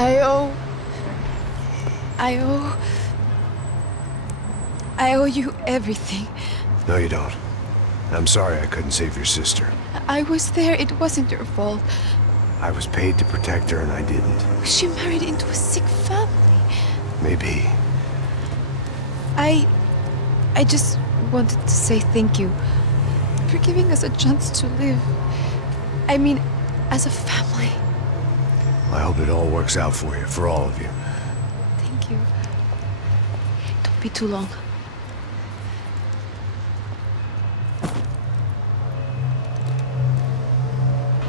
I owe... I owe you everything. No, you don't. I'm sorry I couldn't save your sister. I was there. It wasn't your fault. I was paid to protect her and I didn't. She married into a sick family. Maybe. I just wanted to say thank you for giving us a chance to live. I mean, as a family. I hope it all works out for you, for all of you. Thank you. Don't be too long.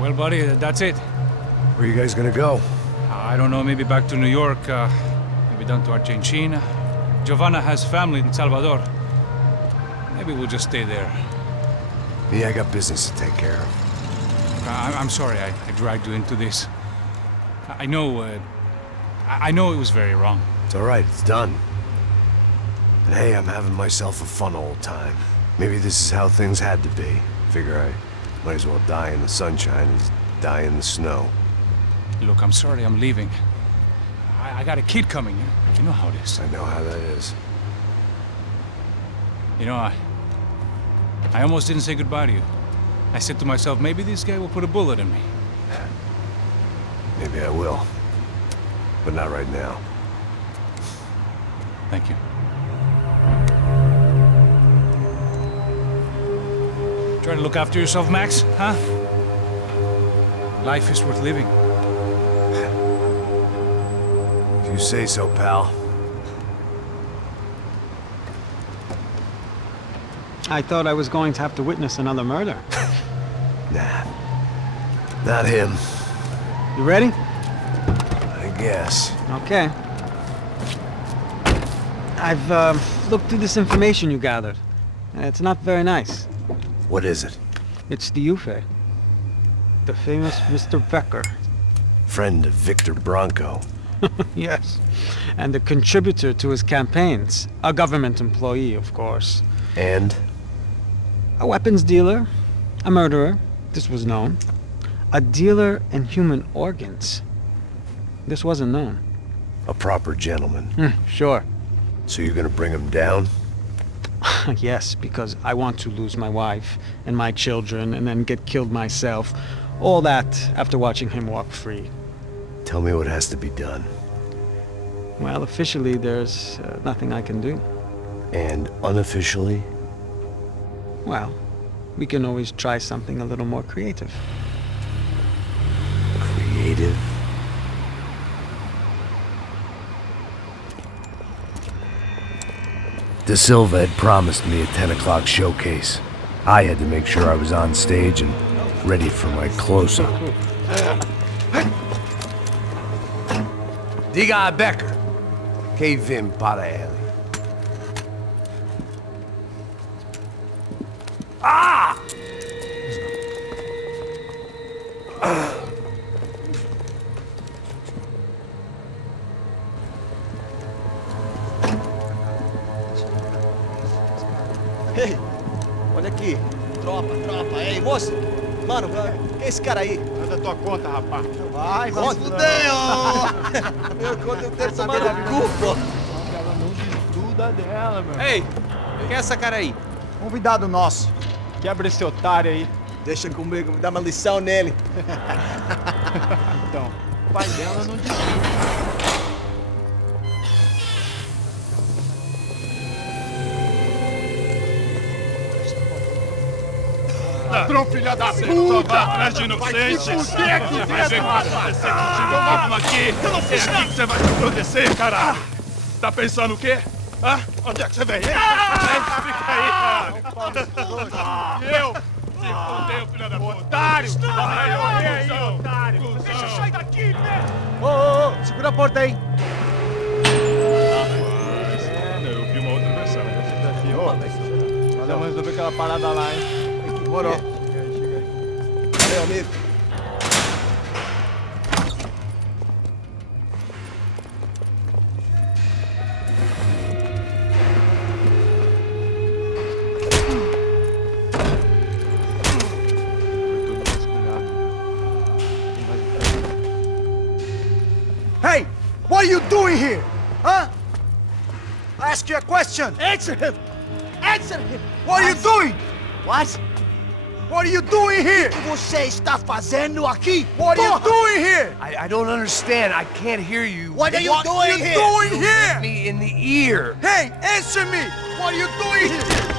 Well, buddy, that's it. Where are you guys gonna go? I don't know, maybe back to New York, maybe down to Argentina. Giovanna has family in Salvador. Maybe we'll just stay there. Me, I got business to take care of. I'm sorry I dragged you into this. I know it was very wrong. It's all right, it's done. And hey, I'm having myself a fun old time. Maybe this is how things had to be. Figure I might as well die in the sunshine as die in the snow. Look, I'm sorry I'm leaving. I got a kid coming. You know how it is. I know how that is. You know, I almost didn't say goodbye to you. I said to myself, maybe this guy will put a bullet in me. Maybe I will. But not right now. Thank you. Try to look after yourself, Max, huh? Life is worth living. If you say so, pal. I thought I was going to have to witness another murder. Nah. Not him. You ready? I guess. Okay. I've looked through this information you gathered. It's not very nice. What is it? It's the Ufe. The famous Mr. Becker. Friend of Victor Bronco. Yes. And a contributor to his campaigns. A government employee, of course. And? A weapons dealer. A murderer. This was known. A dealer in human organs. This wasn't known. A proper gentleman. Sure. So you're gonna bring him down? Yes, because I want to lose my wife and my children and then get killed myself. All that after watching him walk free. Tell me what has to be done. Well, officially, there's nothing I can do. And unofficially? Well, we can always try something a little more creative. Creative? De Silva had promised me a 10 o'clock showcase. I had to make sure I was on stage and ready for my close-up. Diga a Becker. Que vim para ele. Ah! Ei, olha aqui. Tropa. Ei, moço. Mano, quem é esse cara aí? Manda tua conta, rapaz. Vai fudeu! Meu conta eu quero tomar no cu, pô. Ela não desgruda dela, meu. Ei, quem é essa cara aí? Convidado nosso. Quebra esse otário aí. Deixa comigo, me dá uma lição nele. Então, o pai dela não desgruda. Ladrão, filha da puta! Vai atrás de inocente! Vai ver o que vai acontecer contigo mesmo aqui! Eu não fiz nada! É aqui que você vai se proteger, caralho! Tá pensando o quê? Hã? Onde é que você vem? Fica aí, cara! E eu? Se fodeu, filha da puta! Otário! Vai, olha aí, otário! Deixa eu sair daqui, né? Ô, segura a porta aí! Eu vi uma outra versão. Vamos resolver aquela parada lá, hein? Morou. Chega aí. Meu amigo. Hey! What are you doing here? Huh? I ask you a question. Answer him. Answer him. What are you doing? What? What are you doing here? O que você está fazendo aqui? What are you doing here? I don't understand. I can't hear you. What are you doing here? You hit me in the ear. Hey, answer me. What are you doing here?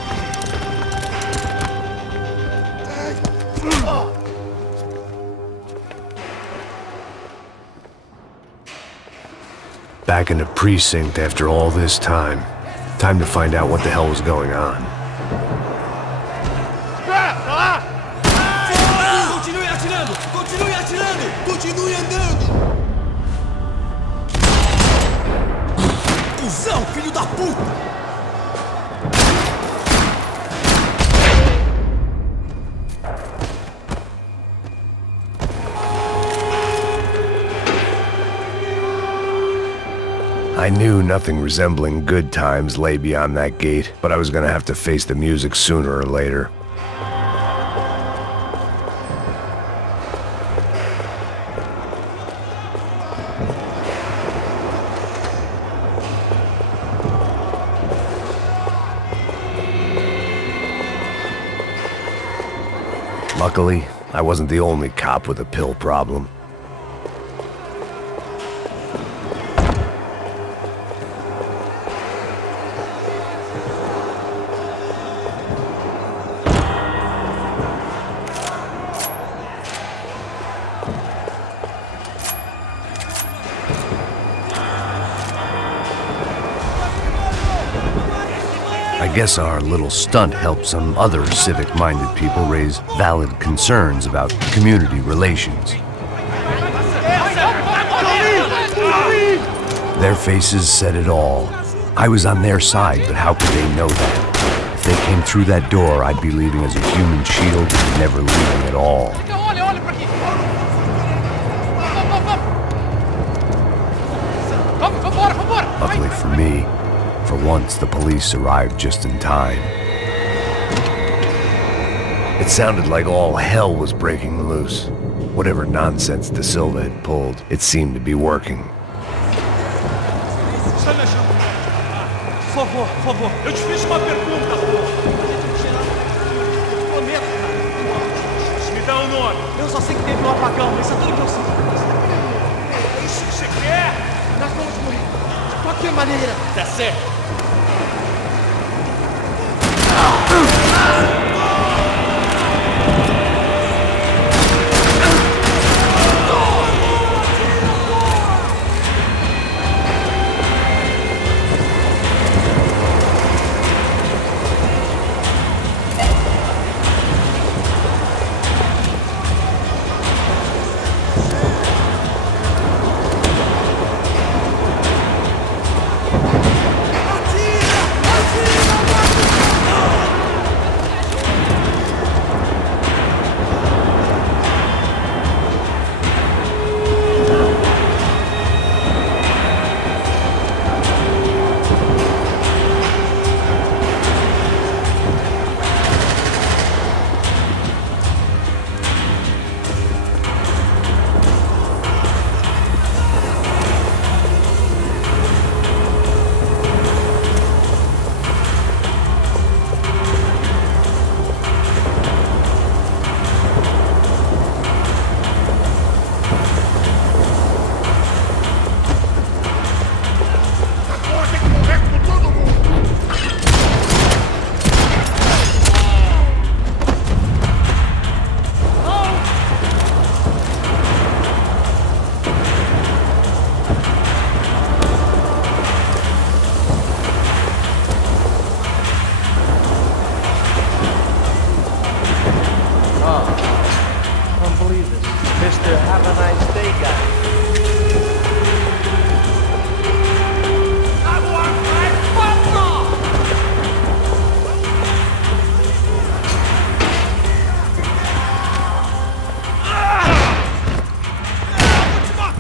Back in the precinct after all this time. Time to find out what the hell was going on. Continue atirando! Continue atirando! Continue andando! Cusão, filho da puta! I knew nothing resembling good times lay beyond that gate, but I was gonna have to face the music sooner or later. Luckily, I wasn't the only cop with a pill problem. I guess our little stunt helped some other civic-minded people raise valid concerns about community relations. Their faces said it all. I was on their side, but how could they know that? If they came through that door, I'd be leaving as a human shield and never leaving at all. Luckily for me, for once, the police arrived just in time. It sounded like all hell was breaking loose. Whatever nonsense De Silva had pulled, it seemed to be working. Por favor, eu te fiz uma pergunta, prometo, cara. Me dá um nome. Eu só sei que teve um apagão, isso é tudo que eu sei. É isso que você quer? Nós vamos morrer. De qualquer maneira. Tá certo.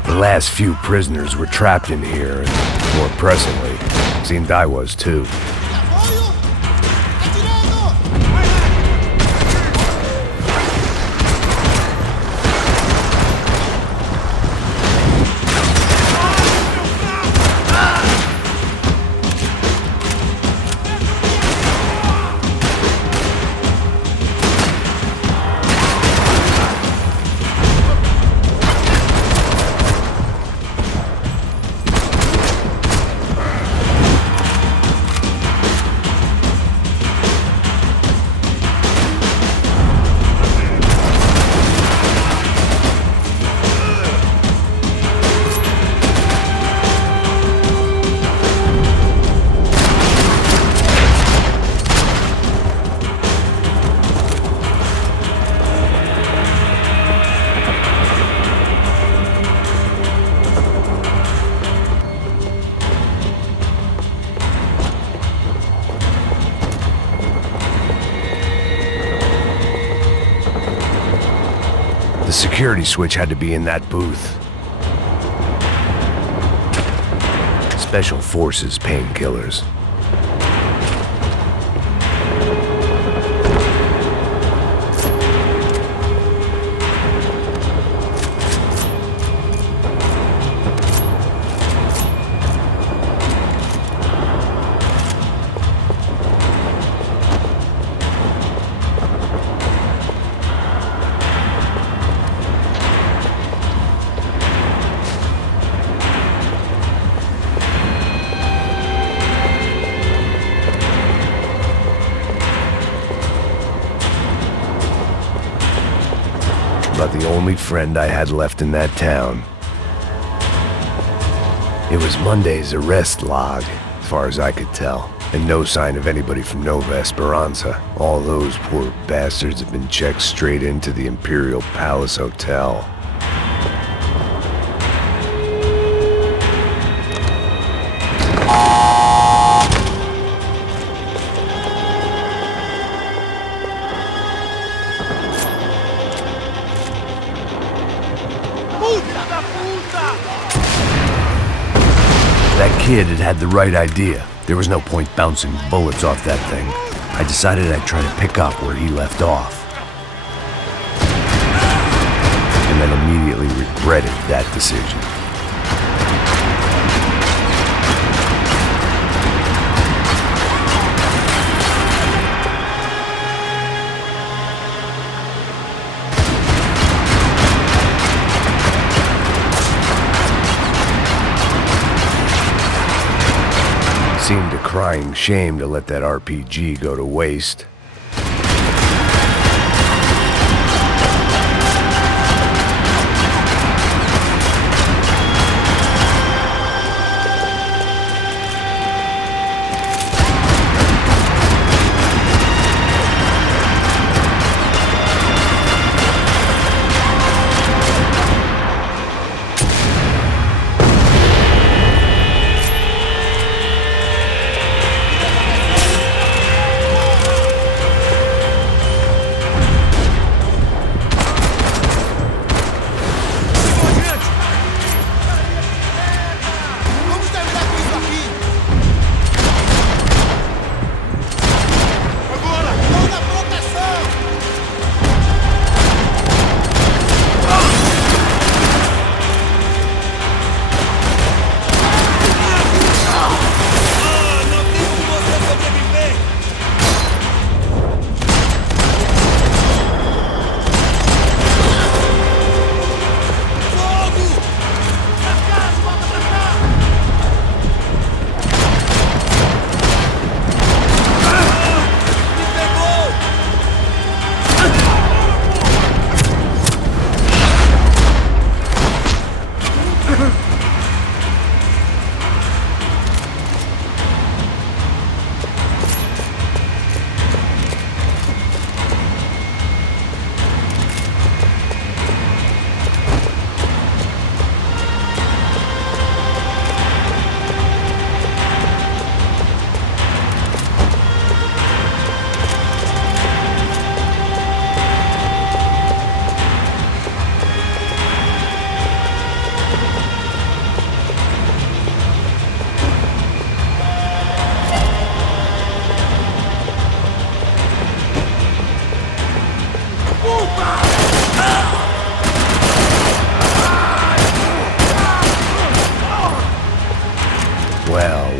The last few prisoners were trapped in here, and more pressingly, seemed I was too. The security switch had to be in that booth. Special Forces painkillers. About the only friend I had left in that town. It was Monday's arrest log, as far as I could tell, and no sign of anybody from Nova Esperanza. All those poor bastards have been checked straight into the Imperial Palace Hotel. That kid had the right idea. There was no point bouncing bullets off that thing. I decided I'd try to pick up where he left off. And then immediately regretted that decision. Seemed a crying shame to let that RPG go to waste.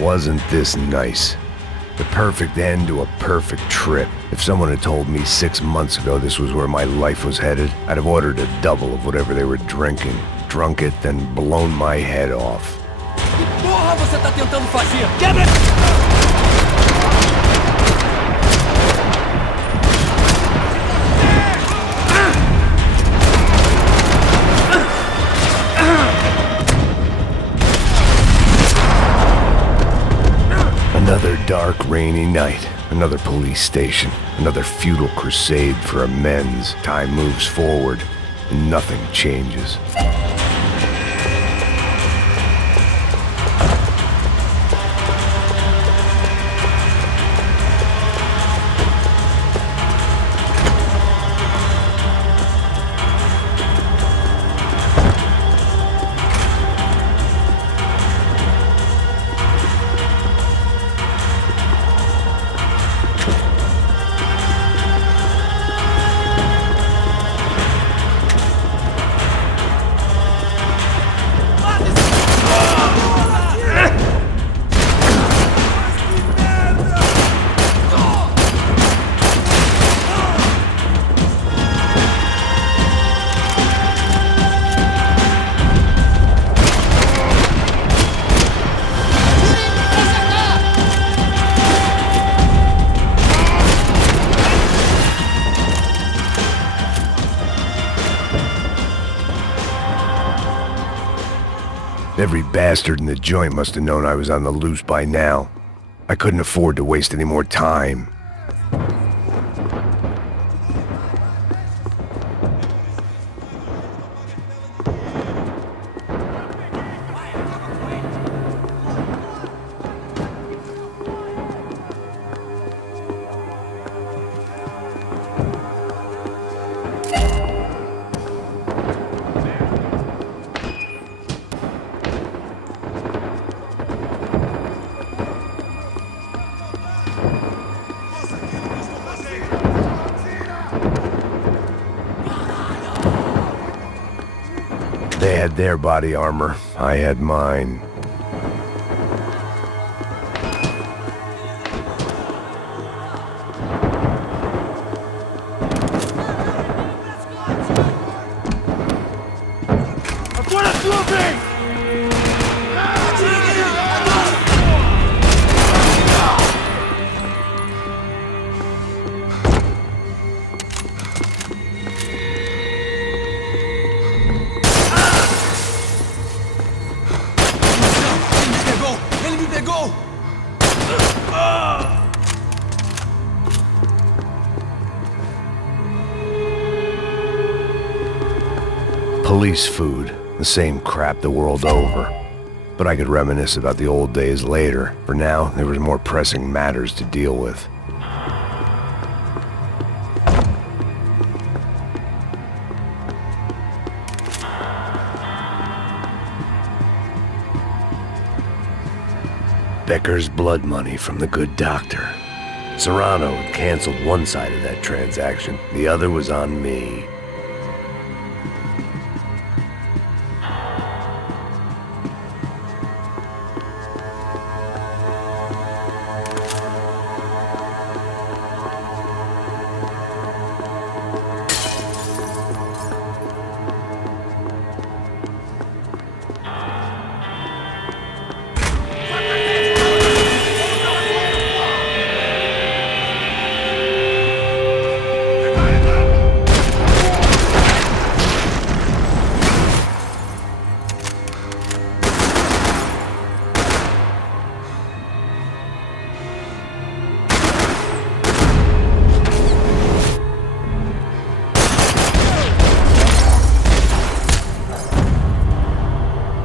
Wasn't this nice? The perfect end to a perfect trip. If someone had told me 6 months ago this was where my life was headed, I'd have ordered a double of whatever they were drinking, drunk it, then blown my head off. Que porra você tá tentando fazer? Quebra! Another dark, rainy night. Another police station. Another futile crusade for amends. Time moves forward, and nothing changes. Every bastard in the joint must have known I was on the loose by now. I couldn't afford to waste any more time. They had their body armor. I had mine. Police food, the same crap the world over. But I could reminisce about the old days later. For now, there was more pressing matters to deal with. Becker's blood money from the good doctor. Serrano had canceled one side of that transaction. The other was on me.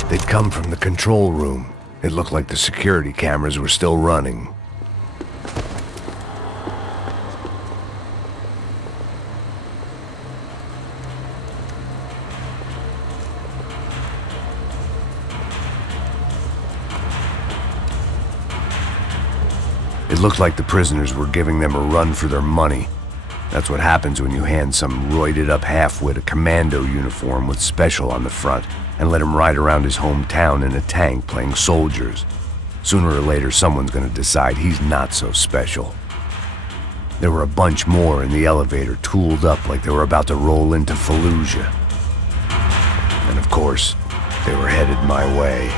They'd come from the control room. It looked like the security cameras were still running. It looked like the prisoners were giving them a run for their money. That's what happens when you hand some roided-up halfwit a commando uniform with special on the front and let him ride around his hometown in a tank playing soldiers. Sooner or later, someone's gonna decide he's not so special. There were a bunch more in the elevator, tooled up like they were about to roll into Fallujah. And of course, they were headed my way.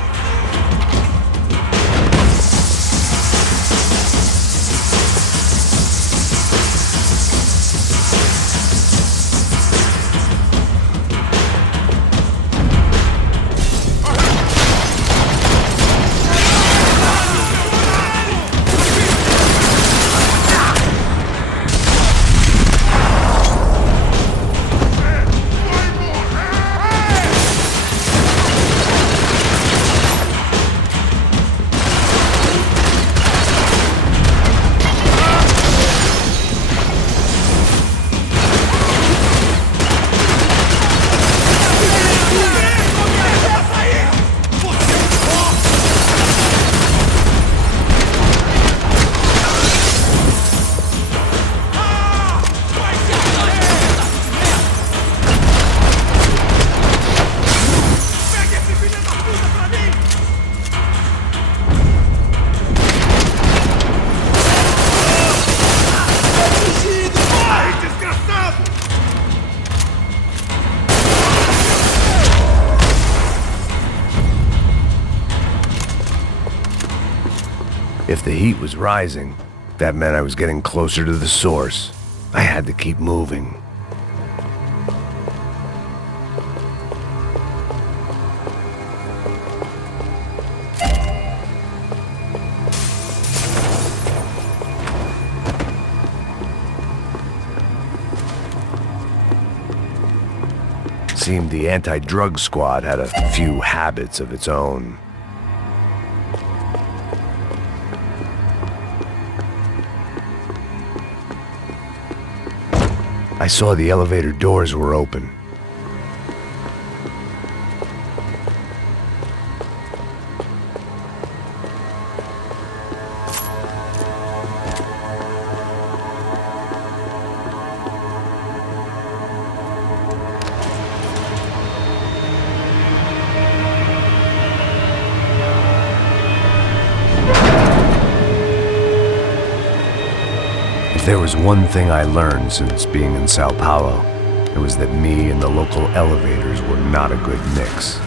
If the heat was rising, that meant I was getting closer to the source. I had to keep moving. Seemed the anti-drug squad had a few habits of its own. I saw the elevator doors were open. If there was one thing I learned since being in São Paulo, it was that me and the local elevators were not a good mix.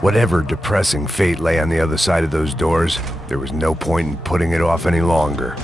Whatever depressing fate lay on the other side of those doors, there was no point in putting it off any longer.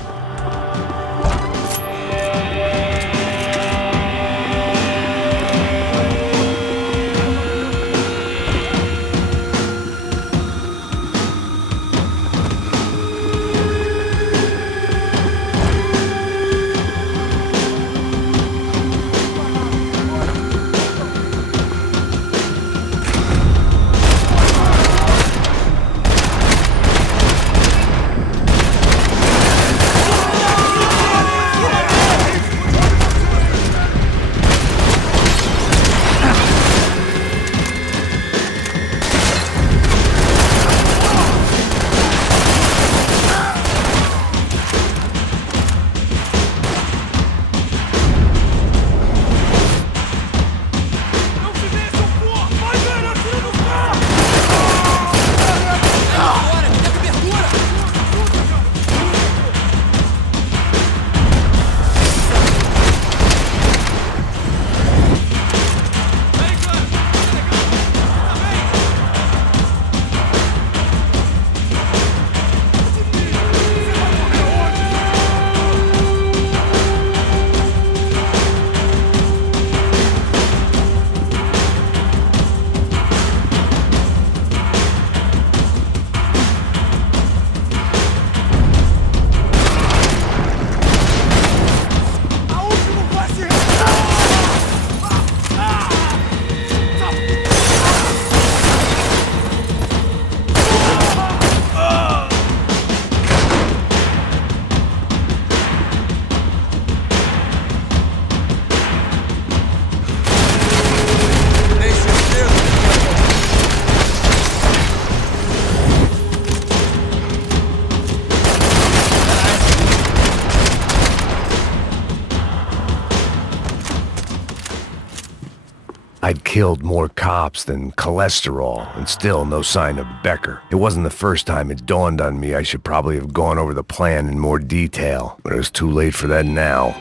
I'd killed more cops than cholesterol, and still no sign of Becker. It wasn't the first time it dawned on me I should probably have gone over the plan in more detail, but it was too late for that now.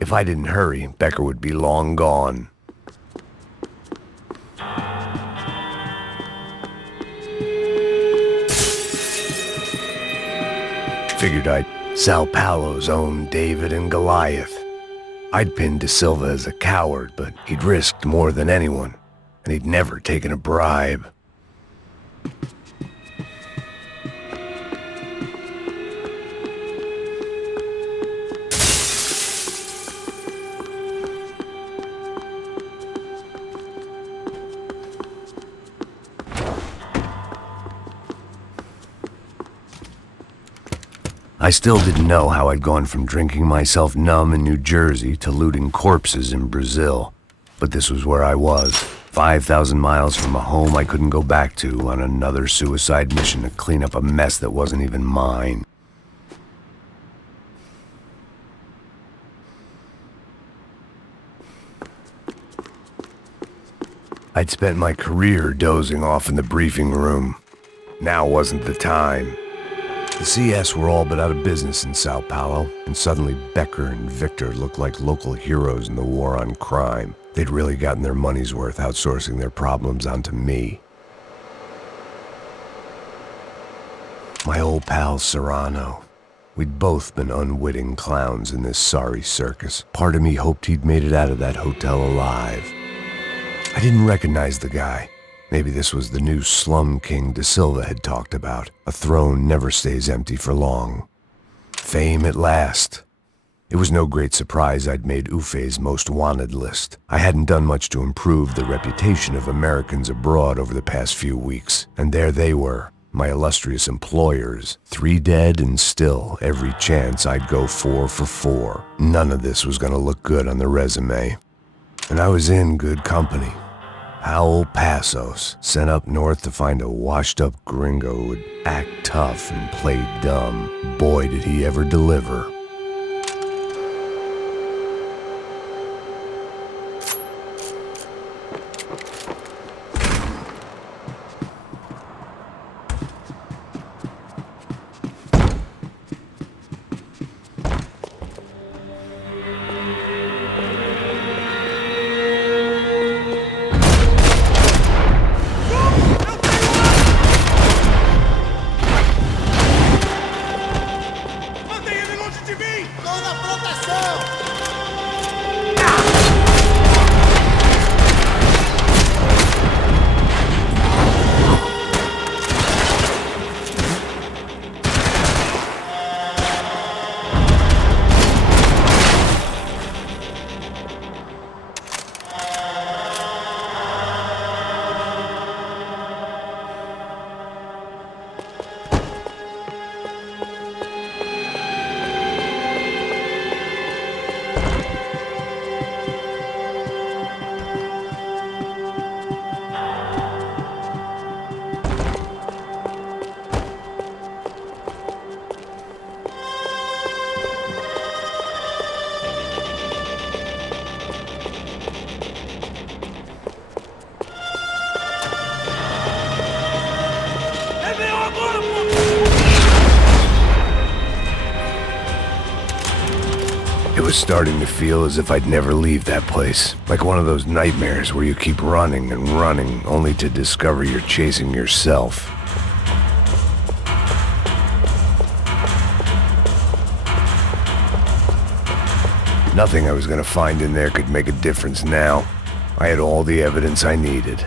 If I didn't hurry, Becker would be long gone. Figured I'd São Paulo's own David and Goliath. I'd pinned De Silva as a coward, but he'd risked more than anyone, and he'd never taken a bribe. I still didn't know how I'd gone from drinking myself numb in New Jersey to looting corpses in Brazil. But this was where I was, 5,000 miles from a home I couldn't go back to, on another suicide mission to clean up a mess that wasn't even mine. I'd spent my career dozing off in the briefing room. Now wasn't the time. The CS were all but out of business in São Paulo, and suddenly Becker and Victor looked like local heroes in the war on crime. They'd really gotten their money's worth outsourcing their problems onto me. My old pal Serrano. We'd both been unwitting clowns in this sorry circus. Part of me hoped he'd made it out of that hotel alive. I didn't recognize the guy. Maybe this was the new slum king De Silva had talked about. A throne never stays empty for long. Fame at last. It was no great surprise I'd made Ufe's most wanted list. I hadn't done much to improve the reputation of Americans abroad over the past few weeks, and there they were, my illustrious employers, 3 dead and still every chance I'd go 4 for 4. None of this was going to look good on the resume. And I was in good company. Howell Passos, sent up north to find a washed-up gringo who would act tough and play dumb. Boy, did he ever deliver. It was starting to feel as if I'd never leave that place. Like one of those nightmares where you keep running and running only to discover you're chasing yourself. Nothing I was going to find in there could make a difference now. I had all the evidence I needed.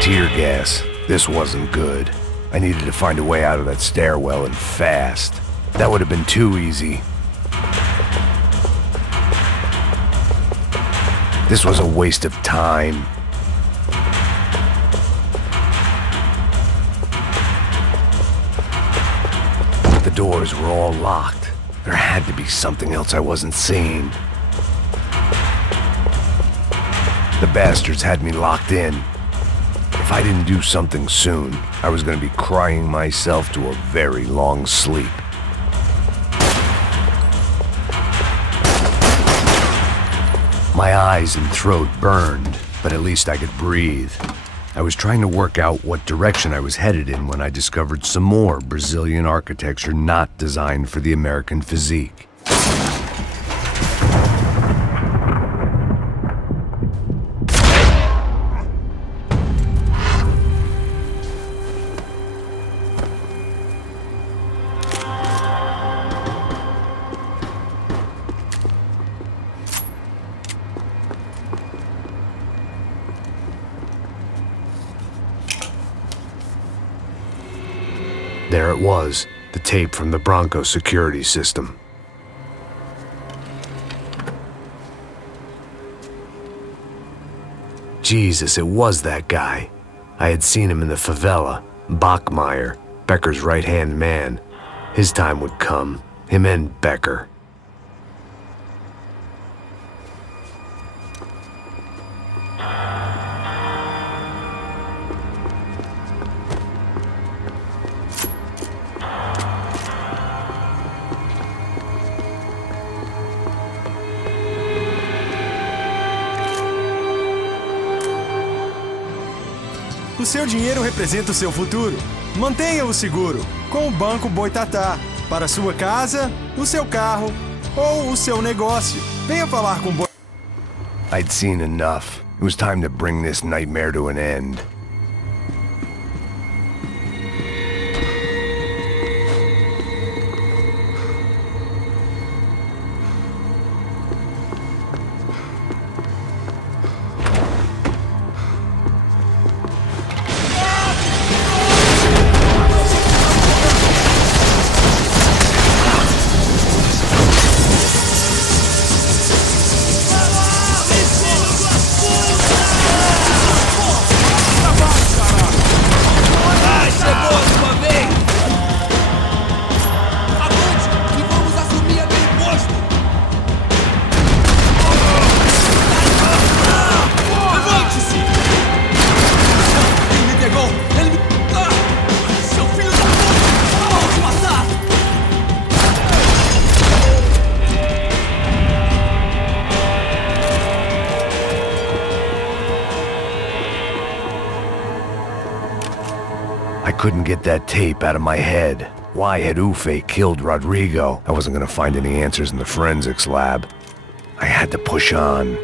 Tear gas. This wasn't good. I needed to find a way out of that stairwell and fast. That would have been too easy. This was a waste of time. The doors were all locked. There had to be something else I wasn't seeing. The bastards had me locked in. If I didn't do something soon, I was going to be crying myself to a very long sleep. My eyes and throat burned, but at least I could breathe. I was trying to work out what direction I was headed in when I discovered some more Brazilian architecture not designed for the American physique. There it was, the tape from the Bronco security system. Jesus, it was that guy. I had seen him in the favela, Bachmeyer, Becker's right-hand man. His time would come, him and Becker. seu dinheiro representa o seu futuro. Mantenha-o seguro com o Banco Boitatá. Para sua casa, o seu carro ou o seu negócio. Venha falar com o I'd seen enough. It was time to bring this nightmare to an end. I couldn't get that tape out of my head. Why had Ufe killed Rodrigo? I wasn't gonna find any answers in the forensics lab. I had to push on.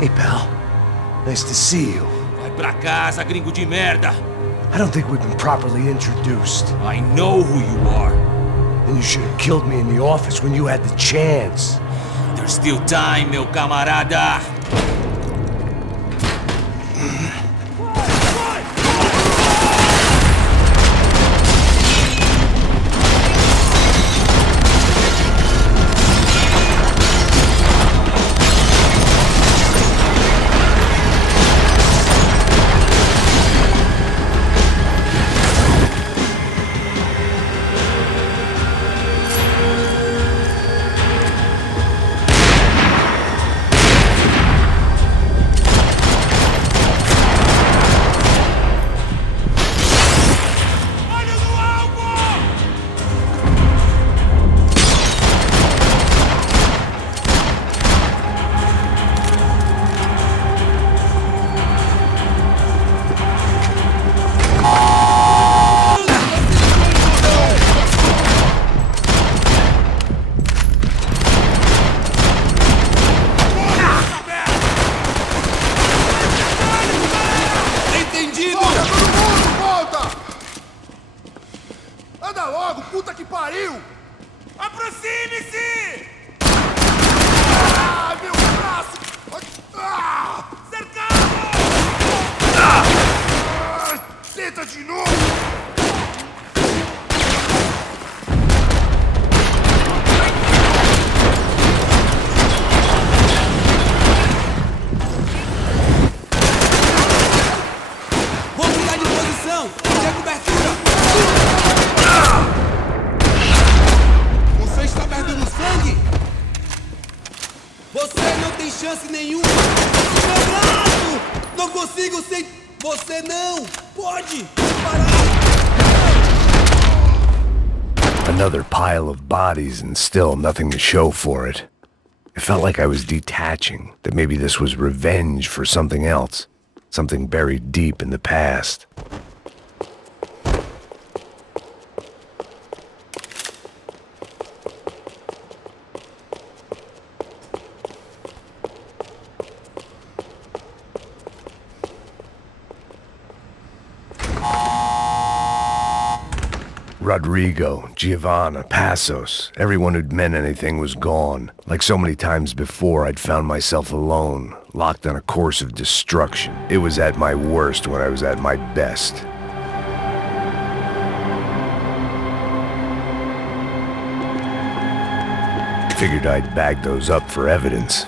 Hey, pal. Nice to see you. Vai pra casa, gringo de merda! I don't think we've been properly introduced. I know who you are. Then you should have killed me in the office when you had the chance. There's still time, meu camarada! Aproxime-se! Ah, meu braço! Cercado! Tenta de novo! Vamos mudar de posição! Tem cobertura! Você está perdendo sangue? Você não tem chance nenhuma! Meu braço! Não consigo sem... Você não pode parar! Another pile of bodies and still nothing to show for it. It felt like I was detaching, that maybe this was revenge for something else, something buried deep in the past. Rodrigo, Giovanna, Passos, everyone who'd meant anything was gone. Like so many times before, I'd found myself alone, locked on a course of destruction. It was at my worst when I was at my best. Figured I'd bag those up for evidence.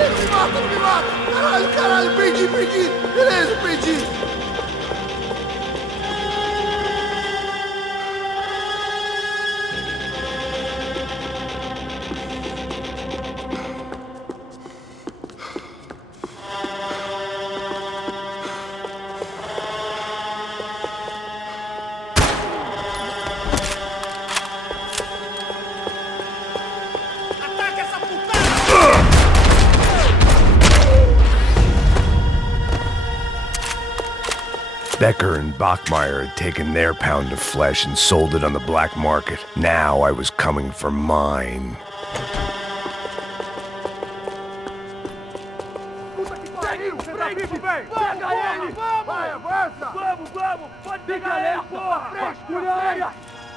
Não me mata, não me mata! Caralho, perdi! Beleza, perdi! Becker and Bachmeyer had taken their pound of flesh and sold it on the black market. Now I was coming for mine. Puta que pariu! Você tá vivo, velho? Pega ele! Vai, avança! Vamos! Pode pegar ele, porra! Frente!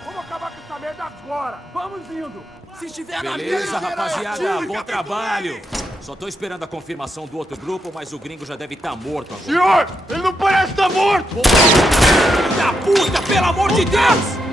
Vamos acabar com essa merda agora! Vamos indo! Se estiver na Beleza, mesa, rapaziada, bom trabalho. Só tô esperando a confirmação do outro grupo, mas o gringo já deve estar morto agora. Senhor! Ele não parece estar morto! Filho da puta, pelo amor de Deus!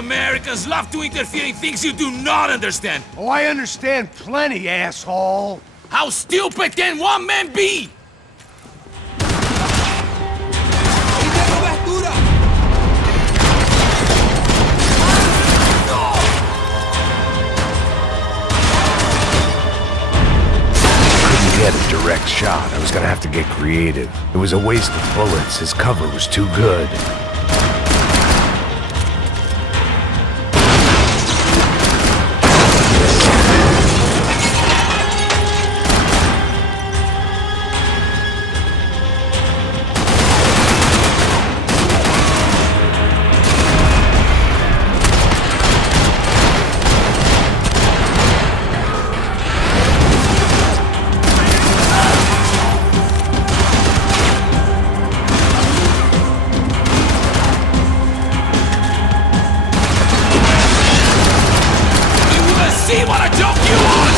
Americans love to interfere in things you do not understand. Oh, I understand plenty, asshole. How stupid can one man be? Couldn't get a direct shot. I was gonna have to get creative. It was a waste of bullets. His cover was too good. See what a joke you on!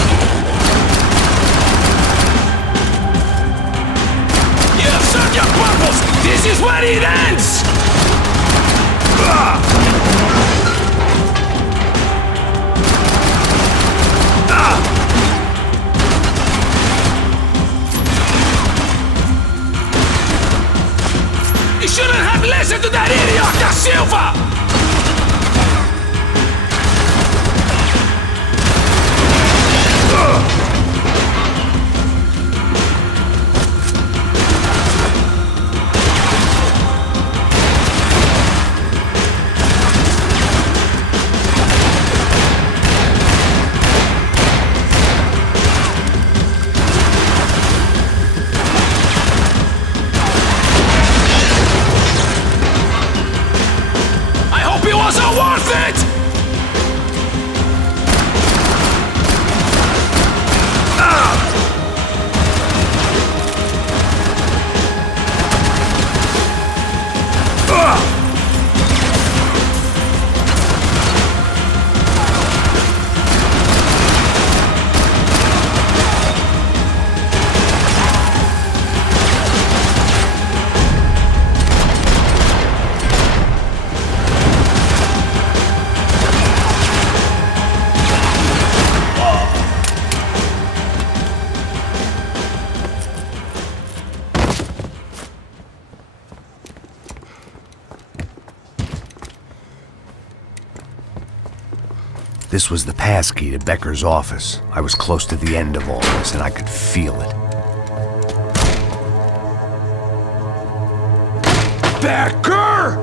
You have served your purpose! This is where it ends! You shouldn't have listened to that idiot, Da Silva! This was the passkey to Becker's office. I was close to the end of all this, and I could feel it. Becker!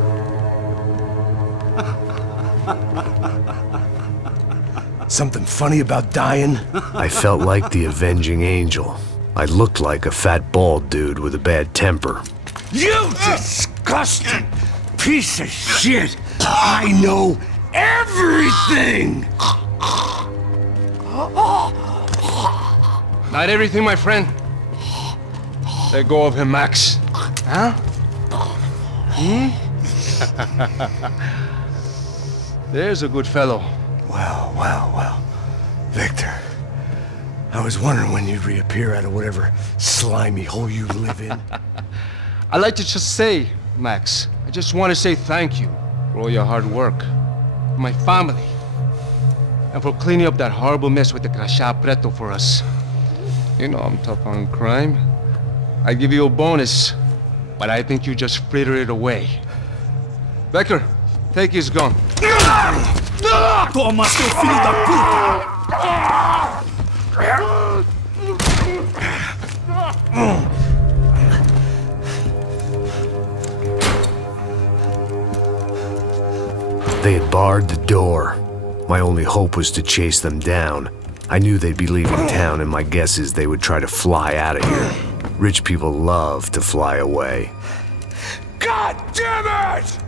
Something funny about dying? I felt like the avenging angel. I looked like a fat bald dude with a bad temper. You disgusting piece of shit! I know everything! Not everything, my friend. Let go of him, Max. Huh? There's a good fellow. Well. Victor, I was wondering when you'd reappear out of whatever slimy hole you live in. I'd like to just say, Max, I just want to say thank you for all your hard work, for my family, and for cleaning up that horrible mess with the crachá preto for us. You know I'm tough on crime. I give you a bonus, but I think you just frittered it away. Becker, take his gun. Toma, seu filho da puta! They had barred the door. My only hope was to chase them down. I knew they'd be leaving town, and my guess is they would try to fly out of here. Rich people love to fly away. God damn it!